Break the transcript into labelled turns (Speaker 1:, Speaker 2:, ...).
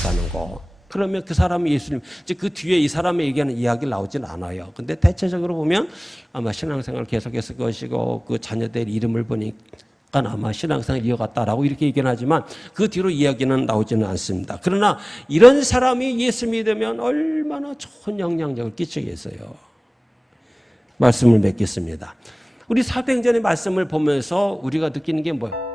Speaker 1: 믿었다는 거. 그러면 그 사람이 예수님, 이제 그 뒤에 이 사람의 얘기하는 이야기 나오진 않아요. 근데 대체적으로 보면 아마 신앙생활 계속했을 것이고 그 자녀들 이름을 보니까 아마 신앙생활 이어갔다라고 이렇게 얘기는 하지만 그 뒤로 이야기는 나오지는 않습니다. 그러나 이런 사람이 예수 믿으면 얼마나 좋은 영향력을 끼치겠어요. 말씀을 맺겠습니다. 우리 사도행전의 말씀을 보면서 우리가 느끼는 게 뭐예요?